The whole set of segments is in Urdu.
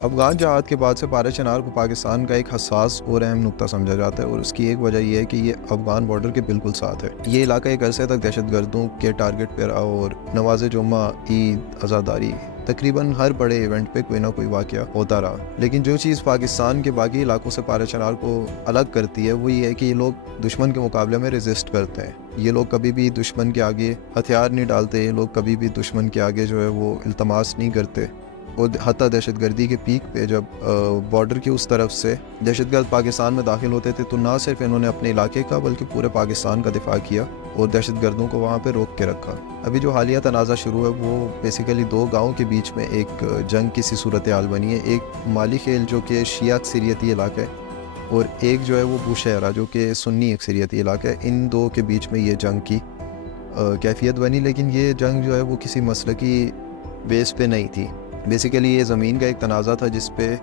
افغان جہاد کے بعد سے پارا چنار کو پاکستان کا ایک حساس اور اہم نقطہ سمجھا جاتا ہے، اور اس کی ایک وجہ یہ ہے کہ یہ افغان بارڈر کے بالکل ساتھ ہے۔ یہ علاقہ ایک عرصے تک دہشت گردوں کے ٹارگٹ پہ رہا، اور نواز جمعہ، عید، عزاداری، تقریباً ہر بڑے ایونٹ پہ کوئی نہ کوئی واقعہ ہوتا رہا۔ لیکن جو چیز پاکستان کے باقی علاقوں سے پارا چنار کو الگ کرتی ہے وہ یہ ہے کہ یہ لوگ دشمن کے مقابلے میں ریزسٹ کرتے ہیں۔ یہ لوگ کبھی بھی دشمن کے آگے ہتھیار نہیں ڈالتے، یہ لوگ کبھی بھی دشمن کے آگے جو ہے وہ التماس نہیں کرتے۔ اور حتیٰ دہشت گردی کے پیک پہ جب بارڈر کی اس طرف سے دہشت گرد پاکستان میں داخل ہوتے تھے تو نہ صرف انہوں نے اپنے علاقے کا بلکہ پورے پاکستان کا دفاع کیا اور دہشت گردوں کو وہاں پہ روک کے رکھا۔ ابھی جو حالیہ تنازع شروع ہے وہ بیسیکلی دو گاؤں کے بیچ میں ایک جنگ کی سی صورتحال بنی ہے، ایک مالی خیل جو کہ شیعہ اکثریتی علاقہ ہے، اور ایک جو ہے وہ بوشہرہ جو کہ سنی اکثریتی علاقہ ہے۔ ان دو کے بیچ میں یہ جنگ کی کیفیت بنی، لیکن یہ جنگ جو ہے وہ کسی مسلکی بیس پہ نہیں تھی۔ بیسیکلی یہ زمین کا ایک تنازع تھا جس پہ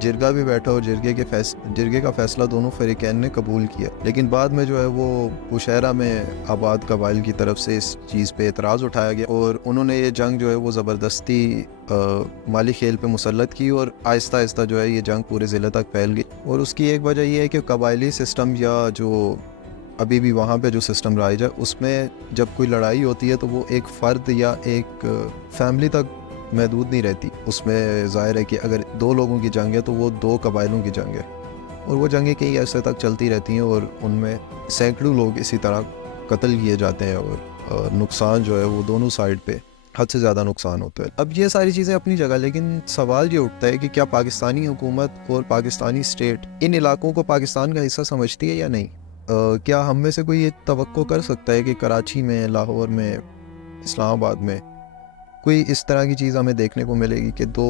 جرگہ بھی بیٹھا، اور جرگے کا فیصلہ دونوں فریقین نے قبول کیا، لیکن بعد میں جو ہے وہ بوشہرہ میں آباد قبائل کی طرف سے اس چیز پہ اعتراض اٹھایا گیا، اور انہوں نے یہ جنگ جو ہے وہ زبردستی مالی خیل پہ مسلط کی، اور آہستہ آہستہ جو ہے یہ جنگ پورے ضلع تک پھیل گئی۔ اور اس کی ایک وجہ یہ ہے کہ قبائلی سسٹم یا جو ابھی بھی وہاں پہ جو سسٹم رائج ہے اس میں جب کوئی لڑائی ہوتی ہے تو وہ ایک فرد یا ایک فیملی تک محدود نہیں رہتی۔ اس میں ظاہر ہے کہ اگر دو لوگوں کی جنگ ہے تو وہ دو قبائلوں کی جنگ ہے، اور وہ جنگیں کئی عرصے تک چلتی رہتی ہیں، اور ان میں سینکڑوں لوگ اسی طرح قتل کیے جاتے ہیں، اور نقصان جو ہے وہ دونوں سائڈ پہ حد سے زیادہ نقصان ہوتا ہے۔ اب یہ ساری چیزیں اپنی جگہ، لیکن سوال یہ اٹھتا ہے کہ کیا پاکستانی حکومت اور پاکستانی اسٹیٹ ان علاقوں کو پاکستان کا حصہ سمجھتی ہے یا نہیں؟ کیا ہم میں سے کوئی یہ توقع کر سکتا ہے کہ کراچی میں، لاہور میں، اسلام آباد میں کوئی اس طرح کی چیز ہمیں دیکھنے کو ملے گی کہ دو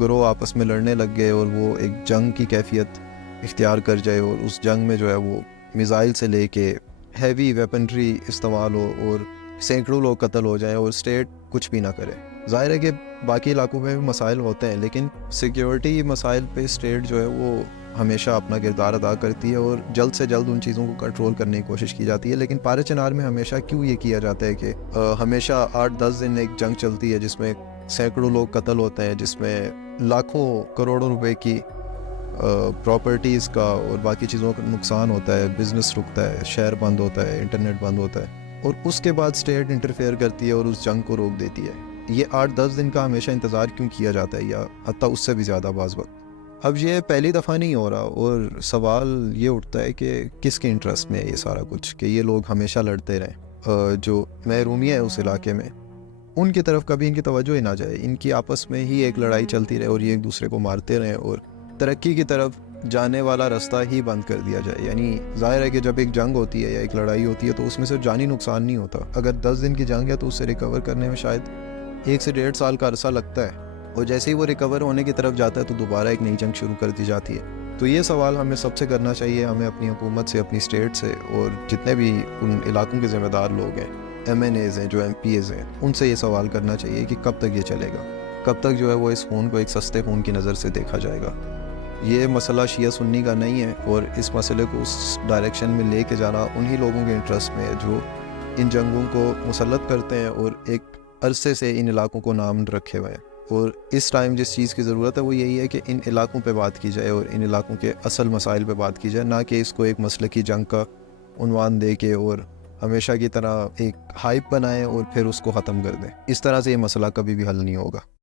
گروہ آپس میں لڑنے لگ گئے اور وہ ایک جنگ کی کیفیت اختیار کر جائے، اور اس جنگ میں جو ہے وہ میزائل سے لے کے ہیوی ویپنری استعمال ہو اور سینکڑوں لوگ قتل ہو جائیں اور اسٹیٹ کچھ بھی نہ کرے؟ ظاہر ہے کہ باقی علاقوں میں بھی مسائل ہوتے ہیں، لیکن سیکیورٹی مسائل پہ اسٹیٹ جو ہے وہ ہمیشہ اپنا کردار ادا کرتی ہے، اور جلد سے جلد ان چیزوں کو کنٹرول کرنے کی کوشش کی جاتی ہے۔ لیکن پارا چنار میں ہمیشہ کیوں یہ کیا جاتا ہے کہ ہمیشہ 8-10 دن ایک جنگ چلتی ہے جس میں سینکڑوں لوگ قتل ہوتے ہیں، جس میں لاکھوں کروڑوں روپے کی پراپرٹیز کا اور باقی چیزوں کا نقصان ہوتا ہے، بزنس رکتا ہے، شہر بند ہوتا ہے، انٹرنیٹ بند ہوتا ہے، اور اس کے بعد اسٹیٹ انٹرفیئر کرتی ہے اور اس جنگ کو روک دیتی ہے۔ یہ 8-10 دن کا ہمیشہ انتظار کیوں کیا جاتا ہے، یا حتیٰ اس سے بھی زیادہ بعض وقت؟ اب یہ پہلی دفعہ نہیں ہو رہا، اور سوال یہ اٹھتا ہے کہ کس کے انٹرسٹ میں ہے یہ سارا کچھ، کہ یہ لوگ ہمیشہ لڑتے رہیں، جو محرومیہ ہے اس علاقے میں ان کی طرف کبھی ان کی توجہ ہی نہ جائے، ان کی آپس میں ہی ایک لڑائی چلتی رہے اور یہ ایک دوسرے کو مارتے رہیں، اور ترقی کی طرف جانے والا رستہ ہی بند کر دیا جائے۔ یعنی ظاہر ہے کہ جب ایک جنگ ہوتی ہے یا ایک لڑائی ہوتی ہے تو اس میں صرف جانی نقصان نہیں ہوتا۔ اگر 10 دن کی جنگ ہے تو اس سے ریکور کرنے میں شاید 1 سے 1.5 سال کا عرصہ لگتا ہے، اور جیسے ہی وہ ریکور ہونے کی طرف جاتا ہے تو دوبارہ ایک نئی جنگ شروع کر دی جاتی ہے۔ تو یہ سوال ہمیں سب سے کرنا چاہیے، ہمیں اپنی حکومت سے، اپنی اسٹیٹ سے، اور جتنے بھی ان علاقوں کے ذمہ دار لوگ ہیں، ایم این ایز ہیں، جو ایم پی ایز ہیں، ان سے یہ سوال کرنا چاہیے کہ کب تک یہ چلے گا، کب تک جو ہے وہ اس خون کو ایک سستے خون کی نظر سے دیکھا جائے گا۔ یہ مسئلہ شیعہ سنی کا نہیں ہے، اور اس مسئلے کو اس ڈائریکشن میں لے کے جانا انہی لوگوں کے انٹرسٹ میں ہے جو ان جنگوں کو مسلط کرتے ہیں اور ایک عرصے سے ان علاقوں کو نام رکھے ہوئے ہیں۔ اور اس ٹائم جس چیز کی ضرورت ہے وہ یہی ہے کہ ان علاقوں پہ بات کی جائے، اور ان علاقوں کے اصل مسائل پہ بات کی جائے، نہ کہ اس کو ایک مسلکی جنگ کا عنوان دے کے اور ہمیشہ کی طرح ایک ہائپ بنائیں اور پھر اس کو ختم کر دیں۔ اس طرح سے یہ مسئلہ کبھی بھی حل نہیں ہوگا۔